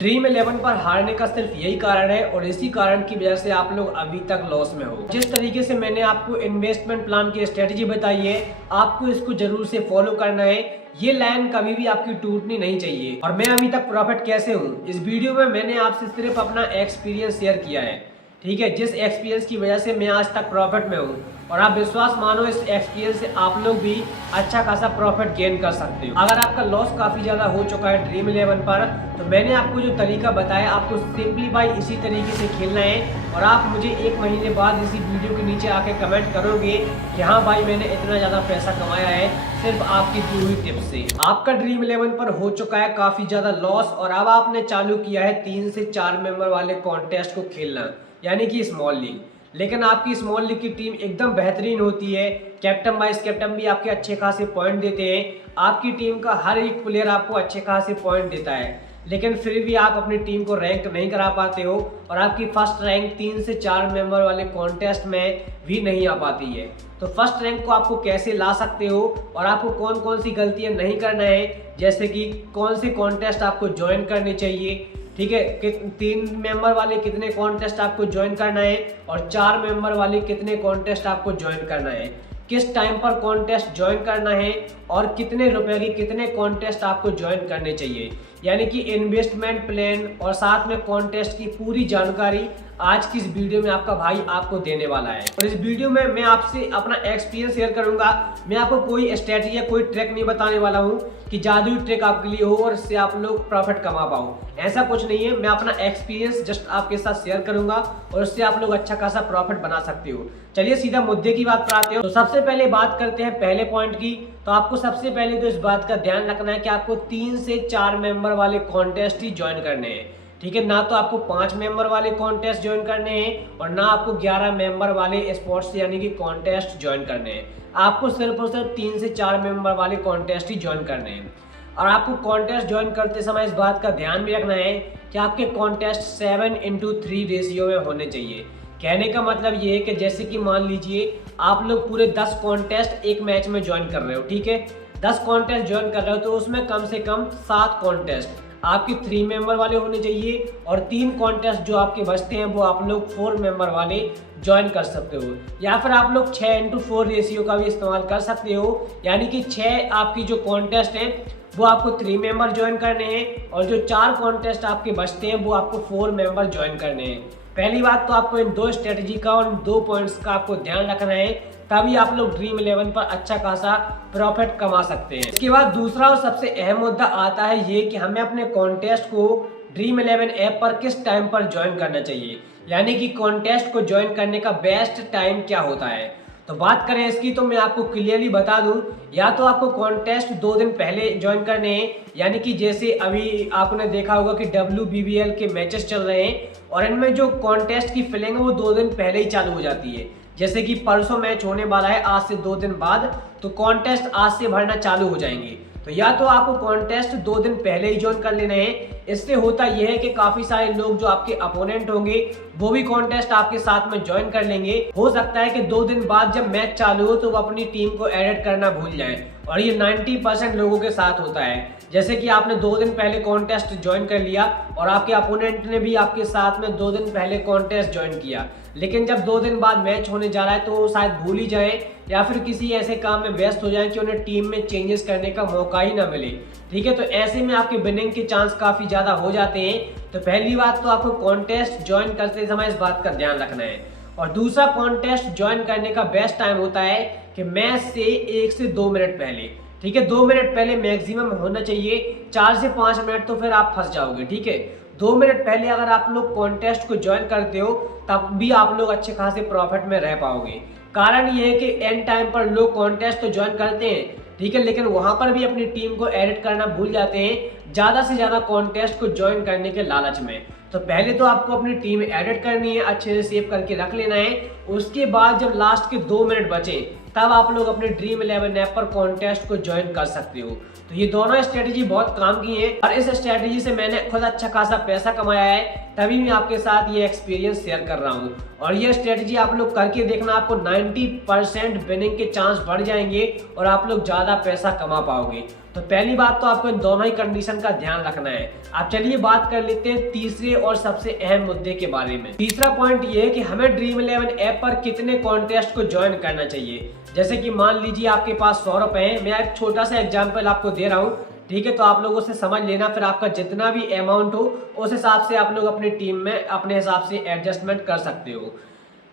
Dream 11 पर हारने का सिर्फ यही कारण है और इसी कारण की वजह से आप लोग अभी तक लॉस में हो। जिस तरीके से मैंने आपको इन्वेस्टमेंट प्लान की स्ट्रेटेजी बताई है, आपको इसको जरूर से फॉलो करना है। ये लाइन कभी भी आपकी टूटनी नहीं चाहिए। और मैं अभी तक प्रॉफिट कैसे हूँ, इस वीडियो में मैंने आपसे सिर्फ अपना एक्सपीरियंस शेयर किया है, ठीक है, जिस एक्सपीरियंस की वजह से मैं आज तक प्रॉफिट में हूँ। और आप विश्वास मानो, इस एक्सपीरियंस से आप लोग भी अच्छा खासा प्रॉफिट गेन कर सकते हो। अगर आपका लॉस काफ़ी ज़्यादा हो चुका है ड्रीम 11 पर, तो मैंने आपको जो तरीका बताया, आपको सिंपली बाई इसी तरीके से खेलना है। और आप मुझे 1 महीने बाद इसी वीडियो के नीचे आके कमेंट करोगे कि हाँ भाई, मैंने इतना ज़्यादा पैसा कमाया है सिर्फ आपकी दी हुई टिप्स से। आपका ड्रीम 11 पर हो चुका है काफ़ी ज़्यादा लॉस और अब आपने चालू किया है 3 से 4 मेंबर वाले कॉन्टेस्ट को खेलना, यानी कि स्मॉल लीग। लेकिन आपकी स्मॉल लीग की टीम एकदम बेहतरीन होती है, कैप्टन वाइस कैप्टन भी आपके अच्छे खासे पॉइंट देते हैं, आपकी टीम का हर एक प्लेयर आपको अच्छे खासे पॉइंट देता है, लेकिन फिर भी आप अपनी टीम को रैंक नहीं करा पाते हो और आपकी फर्स्ट रैंक 3 से 4 मेंबर वाले कॉन्टेस्ट में भी नहीं आ पाती है। तो फर्स्ट रैंक को आपको कैसे ला सकते हो और आपको कौन कौन सी गलतियां नहीं करना है, जैसे कि कौन से कॉन्टेस्ट आपको ज्वाइन करने चाहिए, ठीक है, कि 3 मेंबर वाले कितने कॉन्टेस्ट आपको ज्वाइन करना है और 4 मेंबर वाले कितने कॉन्टेस्ट आपको ज्वाइन करना है, किस टाइम पर कॉन्टेस्ट ज्वाइन करना है और कितने रुपए के कितने कॉन्टेस्ट आपको ज्वाइन करने चाहिए, यानी कि इन्वेस्टमेंट प्लान और साथ में कॉन्टेस्ट की पूरी जानकारी आज की इस वीडियो में आपका भाई आपको देने वाला है। और इस वीडियो में मैं आपसे अपना एक्सपीरियंस शेयर करूंगा। मैं आपको कोई स्ट्रेटजी या कोई ट्रिक नहीं बताने वाला हूं कि जादुई ट्रिक आपके लिए हो और इससे आप लोग प्रॉफिट कमा पाओ, ऐसा कुछ नहीं है। मैं अपना एक्सपीरियंस जस्ट आपके साथ शेयर करूंगा और उससे आप लोग अच्छा खासा प्रॉफिट बना सकते हो। चलिए सीधा मुद्दे की बात पर आते हो। तो सबसे पहले बात करते हैं पहले पॉइंट की। तो आपको सबसे पहले तो इस बात का ध्यान रखना है कि आपको 3 से 4 मेंबर वाले कॉन्टेस्ट ही ज्वाइन करने हैं, ठीक है। ना तो आपको 5 मेंबर वाले कॉन्टेस्ट ज्वाइन करने हैं और ना आपको 11 मेंबर वाले स्पोर्ट्स यानी कि कॉन्टेस्ट ज्वाइन करने हैं। आपको सिर्फ और सिर्फ 3 से 4 मेंबर वाले कॉन्टेस्ट ही ज्वाइन करने हैं। और आपको कॉन्टेस्ट ज्वाइन करते समय इस बात का ध्यान भी रखना है कि आपके कॉन्टेस्ट 7:3 रेशियो में होने चाहिए। कहने का मतलब ये है कि जैसे कि मान लीजिए आप लोग पूरे 10 कॉन्टेस्ट एक मैच में ज्वाइन कर रहे हो, ठीक है, 10 कॉन्टेस्ट ज्वाइन कर रहे हो, तो उसमें कम से कम 7 कॉन्टेस्ट आपके 3 मेंबर वाले होने चाहिए और 3 कॉन्टेस्ट जो आपके बचते हैं वो आप लोग 4 मेंबर वाले ज्वाइन कर सकते हो। या फिर आप लोग 6:4 रेशियो का भी इस्तेमाल कर सकते हो, यानी कि 6 आपकी जो कॉन्टेस्ट हैं वो आपको 3 मेंबर ज्वाइन करने हैं और जो 4 कॉन्टेस्ट आपके बचते हैं वो आपको 4 मेंबर ज्वाइन करने हैं। पहली बात तो आपको इन 2 स्ट्रेटजी का और 2 पॉइंट्स का आपको ध्यान रखना है, तभी आप लोग ड्रीम 11 पर अच्छा खासा प्रॉफिट कमा सकते हैं। इसके बाद दूसरा और सबसे अहम मुद्दा आता है ये कि हमें अपने कॉन्टेस्ट को ड्रीम 11 ऐप पर किस टाइम पर ज्वाइन करना चाहिए, यानी कि कॉन्टेस्ट को ज्वाइन करने का बेस्ट टाइम क्या होता है। तो बात करें इसकी, तो मैं आपको क्लियरली बता दूं, या तो आपको कॉन्टेस्ट 2 दिन पहले ज्वाइन करने हैं, यानी कि जैसे अभी आपने देखा होगा कि WBBL के मैचेस चल रहे हैं और इनमें जो कॉन्टेस्ट की फिलिंग है वो 2 दिन पहले ही चालू हो जाती है। जैसे कि परसों मैच होने वाला है आज से 2 दिन बाद, तो कॉन्टेस्ट आज से भरना चालू हो जाएंगे। तो या तो आपको कॉन्टेस्ट 2 दिन पहले ही ज्वाइन कर लेना है। इससे होता यह है कि काफी सारे लोग जो आपके अपोनेंट होंगे वो भी कॉन्टेस्ट आपके साथ में ज्वाइन कर लेंगे। हो सकता है कि 2 दिन बाद जब मैच चालू हो तो वो अपनी टीम को एडिट करना भूल जाए, और ये 90% लोगों के साथ होता है। जैसे कि आपने 2 दिन पहले कॉन्टेस्ट ज्वाइन कर लिया और आपके अपोनेंट ने भी आपके साथ में 2 दिन पहले कॉन्टेस्ट ज्वाइन किया, लेकिन जब 2 दिन बाद मैच होने जा रहा है तो शायद भूल ही जाए या फिर किसी ऐसे काम में व्यस्त हो जाए कि उन्हें टीम में चेंजेस करने का मौका ही ना मिले, ठीक है। तो ऐसे में आपके विनिंग के चांस काफ़ी ज़्यादा हो जाते हैं। तो पहली बात तो आपको कॉन्टेस्ट ज्वाइन करते समय इस बात का ध्यान रखना है। और दूसरा, कॉन्टेस्ट ज्वाइन करने का बेस्ट टाइम होता है कि मैच से 1 से 2 मिनट पहले, ठीक है, 2 मिनट पहले मैक्सिमम होना चाहिए। 4 से 5 मिनट तो फिर आप फंस जाओगे, ठीक है। 2 मिनट पहले अगर आप लोग कॉन्टेस्ट को ज्वाइन करते हो तब भी आप लोग अच्छे खासे प्रॉफिट में रह पाओगे। कारण ये है कि एंड टाइम पर लोग कॉन्टेस्ट तो ज्वाइन करते हैं, ठीक है, लेकिन वहां पर भी अपनी टीम को एडिट करना भूल जाते हैं ज़्यादा से ज़्यादा कॉन्टेस्ट को ज्वाइन करने के लालच में। तो पहले तो आपको अपनी टीम एडिट करनी है, अच्छे से सेव करके रख लेना है। उसके बाद जब लास्ट के 2 मिनट बचे तब आप लोग अपने ड्रीम 11 ऐप पर कॉन्टेस्ट को ज्वाइन कर सकते हो। तो ये दोनों स्ट्रेटजी बहुत काम की है और इस स्ट्रेटजी से मैंने खुद अच्छा खासा पैसा कमाया है, तभी मैं आपके साथ ये एक्सपीरियंस शेयर कर रहा हूँ। और ये स्ट्रेटजी आप लोग करके देखना, आपको 90% विनिंग के चांस बढ़ जाएंगे और आप लोग ज़्यादा पैसा कमा पाओगे। तो पहली बात तो आपको इन दोनों ही कंडीशन का ध्यान रखना है। अब चलिए बात कर लेते हैं तीसरे और सबसे अहम मुद्दे के बारे में। तीसरा पॉइंट ये है कि हमें ड्रीम 11 ऐप पर कितने कॉन्टेस्ट को ज्वाइन करना चाहिए। जैसे कि मान लीजिए आपके पास 100 रुपए हैं, मैं एक छोटा सा एग्जाम्पल आपको दे रहा हूँ, ठीक है। तो आप लोग उसे समझ लेना, फिर आपका जितना भी अमाउंट हो उस हिसाब से आप लोग अपनी टीम में अपने हिसाब से एडजस्टमेंट कर सकते हो।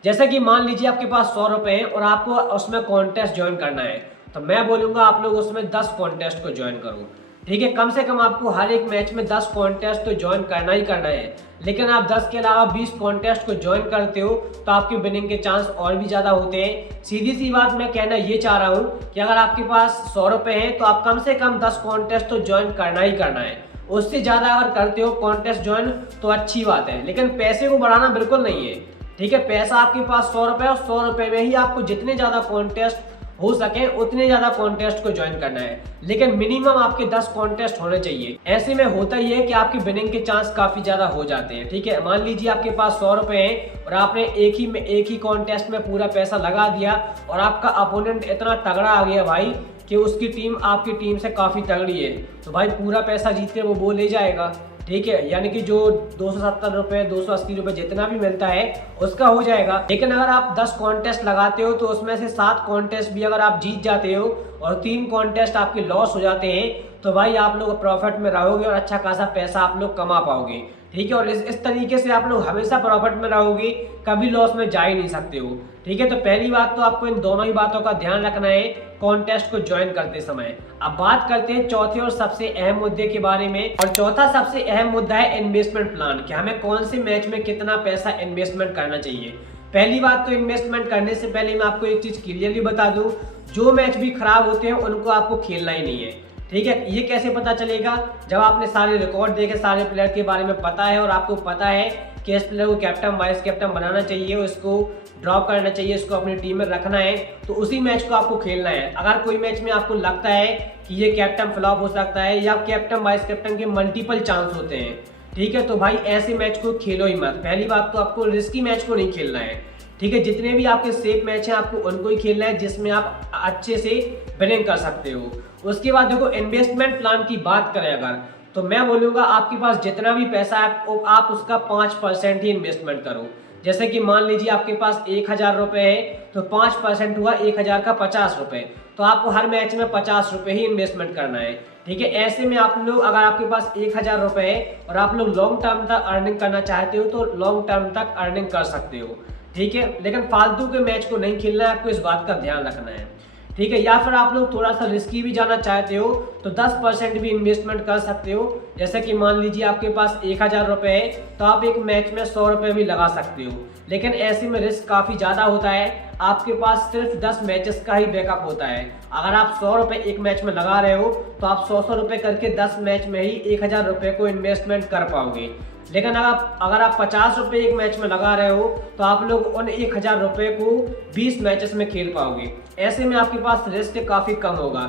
जैसे कि मान लीजिए आपके पास 100 रुपए हैं और आपको उसमें कॉन्टेस्ट ज्वाइन करना है, तो मैं बोलूँगा आप लोग उसमें 10 कॉन्टेस्ट को ज्वाइन करो, ठीक है। कम से कम आपको हर एक मैच में 10 कॉन्टेस्ट तो ज्वाइन करना ही करना है। लेकिन आप 10 के अलावा 20 कॉन्टेस्ट को ज्वाइन करते हो तो आपकी विनिंग के चांस और भी ज़्यादा होते हैं। सीधी सी बात मैं कहना ये चाह रहा हूँ कि अगर आपके पास 100 रुपये हैं तो आप कम से कम 10 कॉन्टेस्ट तो ज्वाइन करना ही करना है। उससे ज़्यादा अगर करते हो कॉन्टेस्ट ज्वाइन तो अच्छी बात है, लेकिन पैसे को बढ़ाना बिल्कुल नहीं है, ठीक है। पैसा आपके पास 100 रुपये और 100 रुपये में ही आपको जितने ज़्यादा कॉन्टेस्ट हो सके उतने ज़्यादा कॉन्टेस्ट को ज्वाइन करना है, लेकिन मिनिमम आपके 10 कॉन्टेस्ट होने चाहिए। ऐसे में होता ही है कि आपकी विनिंग के चांस काफ़ी ज़्यादा हो जाते हैं, ठीक है। मान लीजिए आपके पास 100 रुपये हैं और आपने एक ही कॉन्टेस्ट में पूरा पैसा लगा दिया और आपका अपोनेंट इतना तगड़ा आ गया भाई कि उसकी टीम आपकी टीम से काफ़ी तगड़ी है, तो भाई पूरा पैसा जीत के वो ले जाएगा, ठीक है। यानी कि जो 270 रुपये 280 रुपये जितना भी मिलता है उसका हो जाएगा। लेकिन अगर आप 10 कॉन्टेस्ट लगाते हो तो उसमें से 7 कॉन्टेस्ट भी अगर आप जीत जाते हो और 3 कॉन्टेस्ट आपके लॉस हो जाते हैं तो भाई आप लोग प्रॉफिट में रहोगे और अच्छा खासा पैसा आप लोग कमा पाओगे, ठीक है। और इस तरीके से आप लोग हमेशा प्रॉफिट में रहोगे, कभी लॉस में जा ही नहीं सकते हो, ठीक है। तो पहली बात तो आपको इन दोनों ही बातों का ध्यान रखना है कॉन्टेस्ट को ज्वाइन करते समय। अब बात करते हैं चौथे और सबसे अहम मुद्दे के बारे में। और चौथा सबसे अहम मुद्दा है इन्वेस्टमेंट प्लान, कि हमें कौन से मैच में कितना पैसा इन्वेस्टमेंट करना चाहिए। पहली बात तो इन्वेस्टमेंट करने से पहले मैं आपको एक चीज क्लियरली बता दूं, जो मैच भी खराब होते हैं उनको आपको खेलना ही नहीं है, ठीक है। ये कैसे पता चलेगा, जब आपने सारे रिकॉर्ड देखे, सारे प्लेयर के बारे में पता है और आपको पता है कि इस प्लेयर को कैप्टन वाइस कैप्टन बनाना चाहिए, उसको ड्रॉप करना चाहिए, इसको अपनी टीम में रखना है, तो उसी मैच को आपको खेलना है। अगर कोई मैच में आपको लगता है कि ये कैप्टन फ्लॉप हो सकता है या कैप्टन वाइस कैप्टन के मल्टीपल चांस होते हैं, ठीक है, तो भाई ऐसे मैच को खेलो ही मत। पहली बात तो आपको रिस्की मैच को नहीं खेलना है, ठीक है। जितने भी आपके सेफ मैच हैं आपको उनको ही खेलना है जिसमें आप अच्छे से विनिंग कर सकते हो। उसके बाद देखो इन्वेस्टमेंट प्लान की बात करें अगर, तो मैं बोलूँगा आपके पास जितना भी पैसा है आप उसका 5% ही इन्वेस्टमेंट करो। जैसे कि मान लीजिए आपके पास 1000 रुपये है तो 5% हुआ 1000 का 50 रुपये, तो आपको हर मैच में 50 रुपये ही इन्वेस्टमेंट करना है, ठीक है। ऐसे में आप लोग अगर आपके पास 1000 रुपये है और आप लोग लॉन्ग टर्म तक अर्निंग करना चाहते हो तो लॉन्ग टर्म तक अर्निंग कर सकते हो, ठीक है। लेकिन फालतू के मैच को नहीं खेलना है, आपको इस बात का ध्यान रखना है, ठीक है। या फिर आप लोग थोड़ा सा रिस्की भी जाना चाहते हो तो 10% भी इन्वेस्टमेंट कर सकते हो। जैसे कि मान लीजिए आपके पास 1000 रुपये है तो आप एक मैच में 100 रुपये भी लगा सकते हो, लेकिन ऐसे में रिस्क काफ़ी ज़्यादा होता है। आपके पास सिर्फ 10 मैचेस का ही बैकअप होता है। अगर आप 100 रुपये एक मैच में लगा रहे हो तो आप 100 रुपये करके 10 मैच में ही 1000 रुपये को इन्वेस्टमेंट कर पाओगे। लेकिन अगर आप 50 रुपये एक मैच में लगा रहे हो तो आप लोग उन 1000 रुपये को 20 मैचेस में खेल पाओगे। ऐसे में आपके पास रिस्क काफ़ी कम होगा,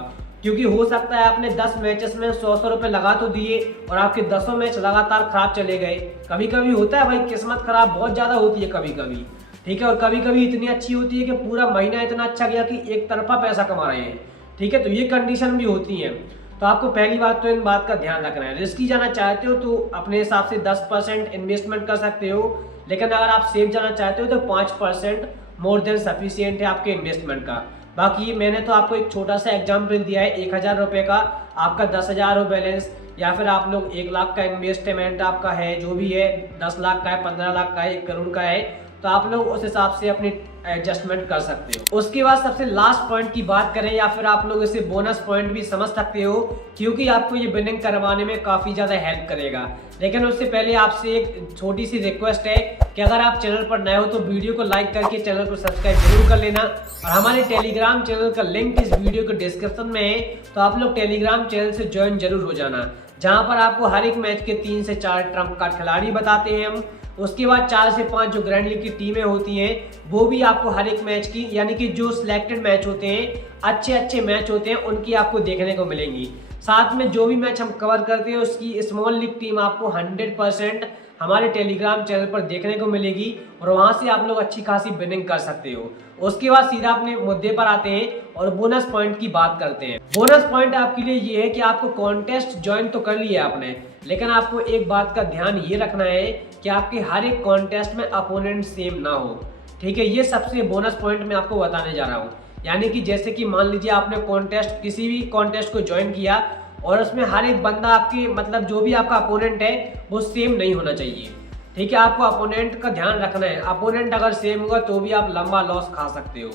क्योंकि हो सकता है आपने 10 मैचेस में 100 रुपये लगा तो दिए और आपके 10 मैच लगातार खराब चले गए। कभी कभी होता है भाई, किस्मत खराब बहुत ज़्यादा होती है कभी कभी, ठीक है। और कभी कभी इतनी अच्छी होती है कि पूरा महीना इतना अच्छा गया कि एक तरफा पैसा कमा रहे हैं, ठीक है। तो ये कंडीशन भी होती है। तो आपको पहली बात तो इन बात का ध्यान रखना है। रिस्की जाना चाहते हो तो अपने हिसाब से 10% इन्वेस्टमेंट कर सकते हो, लेकिन अगर आप सेफ जाना चाहते हो तो 5% मोर देन सफिशियंट है आपके इन्वेस्टमेंट का। बाकी मैंने तो आपको एक छोटा सा एग्जाम्पल दिया है 1000 रुपये का, आपका 10,000 हो बैलेंस, या फिर आप लोग 1 लाख का इन्वेस्टमेंट आपका है, जो भी है 10 लाख का है, 15 लाख का है, 1 करोड़ का है, तो आप लोग उस हिसाब से अपनी एडजस्टमेंट कर सकते हो। उसके बाद सबसे लास्ट पॉइंट की बात करें, या फिर आप लोग इसे बोनस पॉइंट भी समझ सकते हो, क्योंकि आपको ये विनिंग करवाने में काफ़ी ज़्यादा हेल्प करेगा। लेकिन उससे पहले आपसे एक छोटी सी रिक्वेस्ट है कि अगर आप चैनल पर नए हो तो वीडियो को लाइक करके चैनल को सब्सक्राइब जरूर कर लेना। और हमारे टेलीग्राम चैनल का लिंक इस वीडियो के डिस्क्रिप्शन में है, तो आप लोग टेलीग्राम चैनल से ज्वाइन जरूर हो जाना, जहाँ पर आपको हर एक मैच के 3 से 4 ट्रम्प का खिलाड़ी बताते हैं हम। उसके बाद 4 से 5 जो ग्रैंड लीग की टीमें होती हैं वो भी आपको हर एक मैच की, यानी कि जो सिलेक्टेड मैच होते हैं, अच्छे मैच होते हैं, उनकी आपको देखने को मिलेंगी। साथ में जो भी मैच हम कवर करते हैं उसकी स्मॉल लीग टीम आपको 100% हमारे टेलीग्राम चैनल पर देखने को मिलेगी और वहां से आप लोग अच्छी खासी विनिंग कर सकते हो। उसके बाद सीधा अपने मुद्दे पर आते हैं और बोनस पॉइंट की बात करते हैं। बोनस पॉइंट आपके लिए ये है कि आपको कॉन्टेस्ट ज्वाइन तो कर लिया आपने, लेकिन आपको एक बात का ध्यान ये रखना है कि आपके हर एक कॉन्टेस्ट में अपोनेंट सेम ना हो। ठीक है, ये सबसे बोनस पॉइंट मैं आपको बताने जा रहा हूँ। यानी कि जैसे कि मान लीजिए आपने कॉन्टेस्ट किसी भी कॉन्टेस्ट को ज्वाइन किया और उसमें हर एक बंदा आपकी मतलब जो भी आपका अपोनेंट है वो सेम नहीं होना चाहिए। ठीक है, आपको अपोनेंट का ध्यान रखना है। अपोनेंट अगर सेम होगा तो भी आप लंबा लॉस खा सकते हो।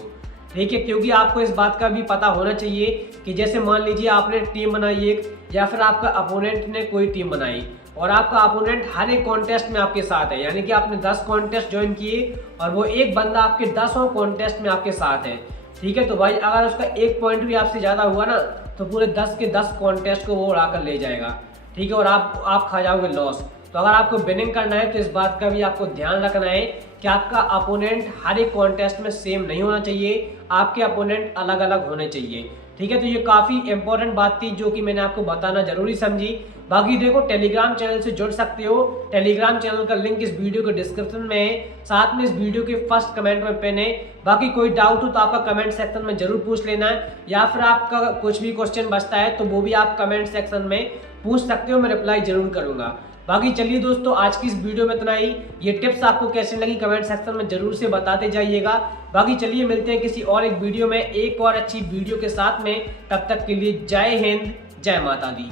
ठीक है, क्योंकि आपको इस बात का भी पता होना चाहिए कि जैसे मान लीजिए आपने टीम बनाई एक, या फिर आपका अपोनेंट ने कोई टीम बनाई और आपका अपोनेंट हर एक कॉन्टेस्ट में आपके साथ है, यानी कि आपने 10 कॉन्टेस्ट ज्वाइन किए और वो एक बंदा आपके 10 कॉन्टेस्ट में आपके साथ है। ठीक है, तो भाई अगर उसका एक पॉइंट भी आपसे ज़्यादा हुआ ना तो पूरे 10 के 10 कॉन्टेस्ट को वो उड़ा कर ले जाएगा। ठीक है, और आप खा जाओगे लॉस। तो अगर आपको विनिंग करना है तो इस बात का भी आपको ध्यान रखना है कि आपका अपोनेंट हर एक कॉन्टेस्ट में सेम नहीं होना चाहिए, आपके अपोनेंट अलग अलग होने चाहिए। ठीक है, तो ये काफ़ी इंपॉर्टेंट बात थी जो कि मैंने आपको बताना जरूरी समझी। बाकी देखो, टेलीग्राम चैनल से जुड़ सकते हो। टेलीग्राम चैनल का लिंक इस वीडियो के डिस्क्रिप्शन में है, साथ में इस वीडियो के फर्स्ट कमेंट में पिन है। बाकी कोई डाउट हो तो आपका कमेंट सेक्शन में जरूर पूछ लेना है, या फिर आपका कुछ भी क्वेश्चन बचता है तो वो भी आप कमेंट सेक्शन में पूछ सकते हो, मैं रिप्लाई जरूर करूंगा। बाकी चलिए दोस्तों, आज की इस वीडियो में इतना ही। ये टिप्स आपको कैसे लगी कमेंट सेक्शन में जरूर से बताते जाइएगा। बाकी चलिए मिलते हैं किसी और एक वीडियो में एक और अच्छी वीडियो के साथ में। तब तक के लिए जय हिंद, जय माता दी।